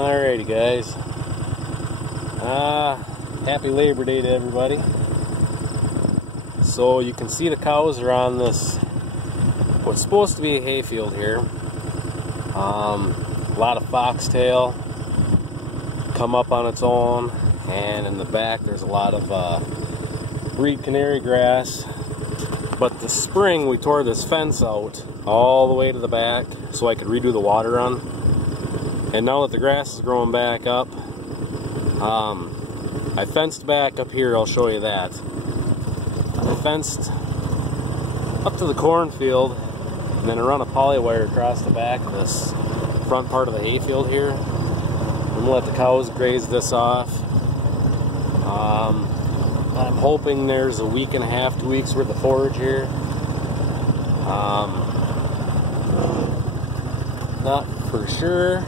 Alrighty guys, happy Labor Day to everybody. So you can see the cows are on this, what's supposed to be a hayfield here. A lot of foxtail come up on its own, and in the back there's a lot of reed canary grass. But this spring we tore this fence out all the way to the back so I could redo the water run. And now that the grass is growing back up, I fenced back up here. I'll show you that. I fenced up to the cornfield, and then I run a poly wire across the back of this front part of the hayfield here. I'm gonna let the cows graze this off. I'm hoping there's a week and a half, 2 weeks worth of forage here. Not for sure,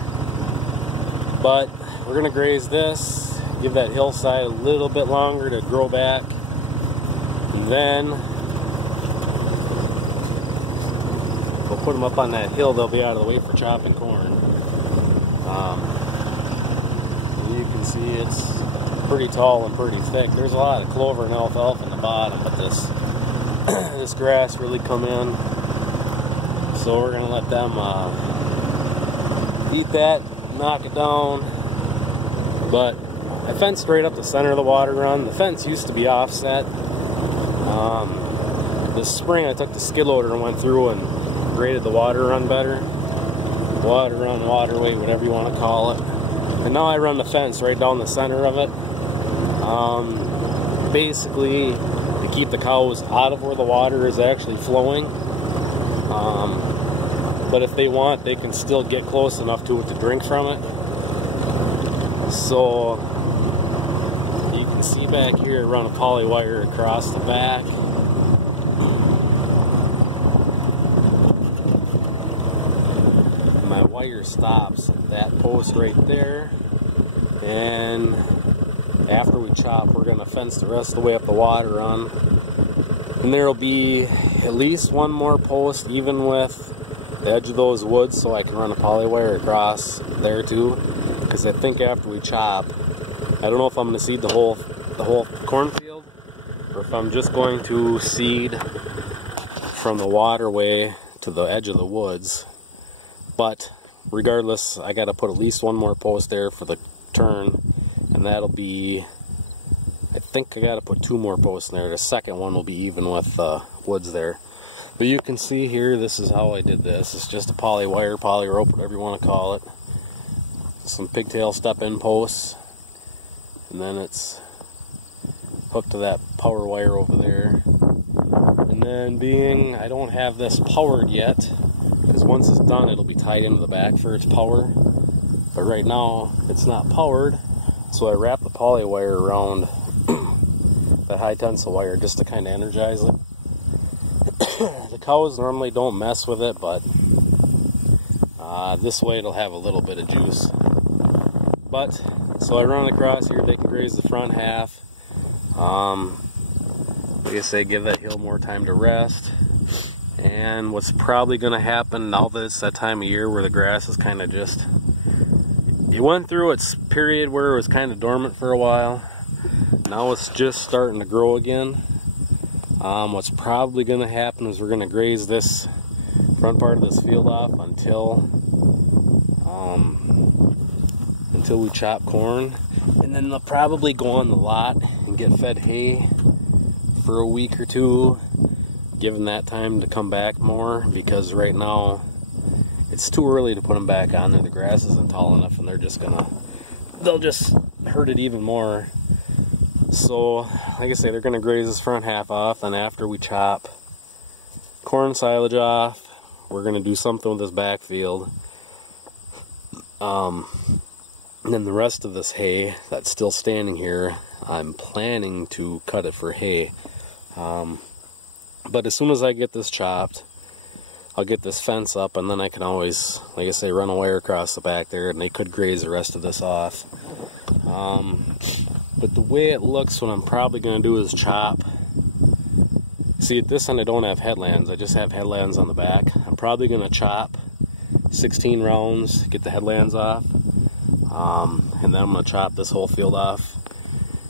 but we're gonna graze this, give that hillside a little bit longer to grow back, and then we'll put them up on that hill. They'll be out of the way for chopping corn. You can see it's pretty tall and pretty thick. There's a lot of clover and alfalfa in the bottom, but this grass really come in, so we're gonna let them eat that, knock it down. But I fenced right up the center of the water run. The fence used to be offset. This spring I took the skid loader and went through and graded the water run better. Water run, waterway, whatever you want to call it. And now I run the fence right down the center of it. Basically to keep the cows out of where the water is actually flowing. But if they want, they can still get close enough to it to drink from it. So you can see back here, run a poly wire across the back. My wire stops at that post right there, and after we chop, we're going to fence the rest of the way up the water run. And there'll be at least one more post, even with the edge of those woods, so I can run a poly wire across there too. Because I think after we chop, I don't know if I'm going to seed the whole cornfield, or if I'm just going to seed from the waterway to the edge of the woods. But regardless, I got to put at least one more post there for the turn, and that'll be, I think I got to put 2 more posts in there. The second one will be even with woods there. But you can see here, this is how I did this. It's just a poly wire, poly rope, whatever you want to call it. Some pigtail step-in posts, and then it's hooked to that power wire over there. And then, being I don't have this powered yet, because once it's done it'll be tied into the back for its power, but right now it's not powered, so I wrap the poly wire around that high tensile wire just to kind of energize it. The cows normally don't mess with it, but this way it'll have a little bit of juice. But so I run across here, they can graze the front half. Like I say, give that hill more time to rest. And what's probably going to happen now that it's that time of year where the grass is kind of just, it went through its period where it was kind of dormant for a while. Now it's just starting to grow again. What's probably going to happen is we're going to graze this front part of this field off until we chop corn, and then they'll probably go on the lot and get fed hay for a week or 2, given that time to come back more, because right now it's too early to put them back on there. The grass isn't tall enough, and they'll just hurt it even more. So like I say, they're going to graze this front half off, and after we chop corn silage off, we're going to do something with this back field. And then the rest of this hay that's still standing here, I'm planning to cut it for hay. But as soon as I get this chopped, I'll get this fence up, and then I can always, like I say, run a wire across the back there, and they could graze the rest of this off. But the way it looks, what I'm probably going to do is chop. See, at this end I don't have headlands, I just have headlands on the back. I'm probably going to chop 16 rounds, get the headlands off. And then I'm going to chop this whole field off,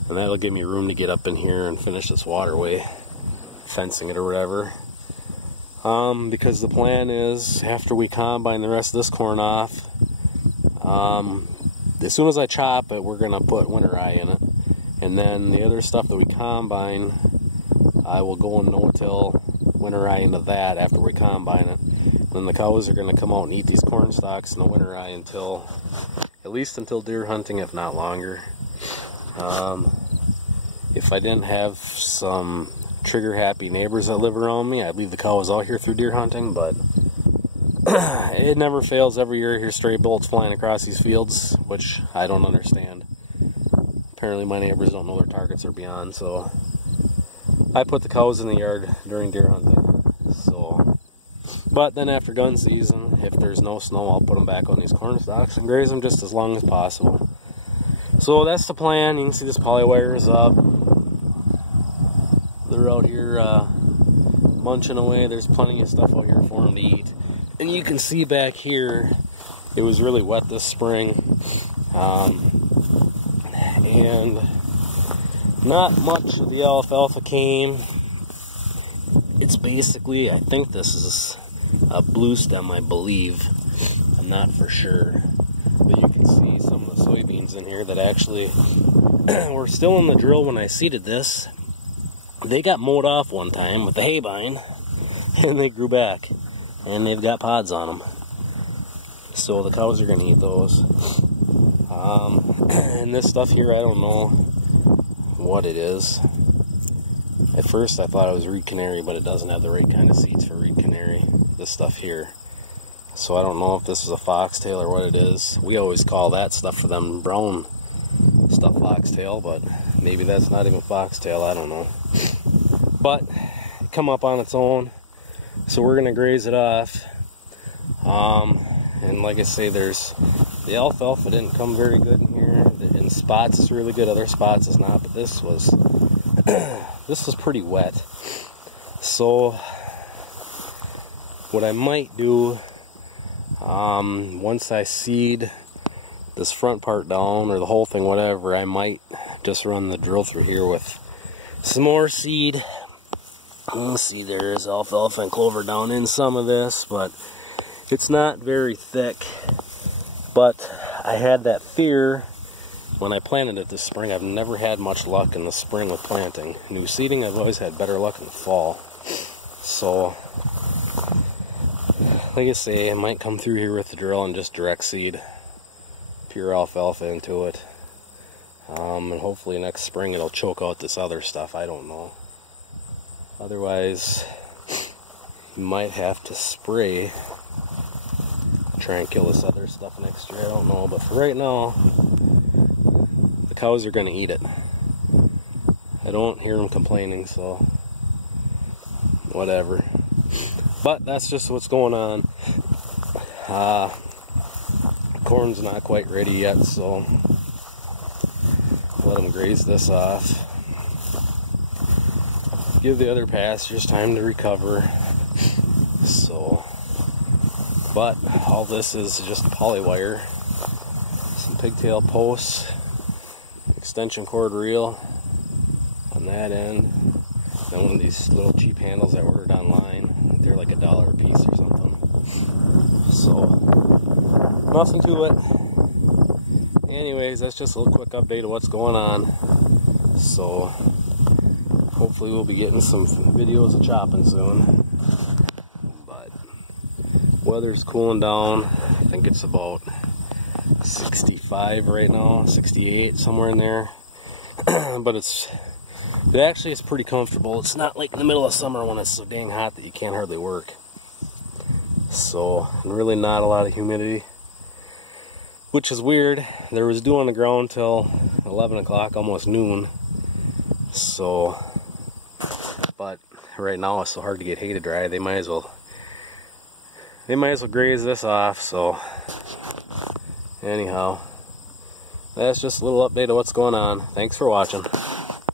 and that'll give me room to get up in here and finish this waterway, fencing it or whatever. Because the plan is, after we combine the rest of this corn off, as soon as I chop it, we're going to put winter rye in it. And then the other stuff that we combine, I will go and no-till winter rye into that after we combine it. And then the cows are going to come out and eat these corn stalks and the winter rye until, at least until deer hunting, if not longer. If I didn't have some trigger-happy neighbors that live around me, I'd leave the cows out here through deer hunting, but it never fails. Every year I hear stray bullets flying across these fields, which I don't understand. Apparently my neighbors don't know their targets are beyond, so I put the cows in the yard during deer hunting. So, but then after gun season, if there's no snow, I'll put them back on these corn stalks and graze them just as long as possible. So that's the plan. You can see this poly wire is up. They're out here munching away. There's plenty of stuff out here for them to eat. And you can see back here, it was really wet this spring. And not much of the alfalfa came. It's basically, I think this is a blue stem, I believe. I'm not for sure. But you can see some of the soybeans in here that actually were still in the drill when I seeded this. They got mowed off one time with the hay bine, and they grew back. And they've got pods on them. So the cows are going to eat those. And this stuff here, I don't know what it is. At first I thought it was reed canary, but it doesn't have the right kind of seeds for reed canary, this stuff here. So I don't know if this is a foxtail or what it is. We always call that stuff for them brown stuff foxtail, but maybe that's not even foxtail, I don't know. But it come up on its own, so we're going to graze it off. And like I say, there's the alfalfa didn't come very good in here. In spots it's really good, other spots it's not, but this was this was pretty wet. So what I might do, once I seed this front part down, or the whole thing, whatever, I might just run the drill through here with some more seed. Let's see, there's alfalfa and clover down in some of this, but it's not very thick. But I had that fear when I planted it this spring. I've never had much luck in the spring with planting. New seeding, I've always had better luck in the fall. So, like I say, I might come through here with the drill and just direct seed pure alfalfa into it. And hopefully next spring it'll choke out this other stuff. I don't know. Otherwise, you might have to spray, try and kill this other stuff next year. I don't know, but for right now, the cows are going to eat it. I don't hear them complaining, so whatever. But that's just what's going on. Corn's not quite ready yet, so let them graze this off. Give the other pastures time to recover. So, but all this is just poly wire, some pigtail posts, extension cord reel on that end, then one of these little cheap handles I ordered online. They're like $1 a piece or something. So, nothing to it. Anyways, that's just a little quick update of what's going on. So, hopefully we'll be getting some videos of chopping soon. But weather's cooling down. I think it's about 65 right now, 68, somewhere in there. But it actually is pretty comfortable. It's not like in the middle of summer when it's so dang hot that you can't hardly work. So, and really not a lot of humidity, which is weird. There was dew on the ground till 11 o'clock, almost noon. So, but right now it's so hard to get hay to dry, they might as well graze this off. So anyhow, that's just a little update of what's going on. Thanks for watching.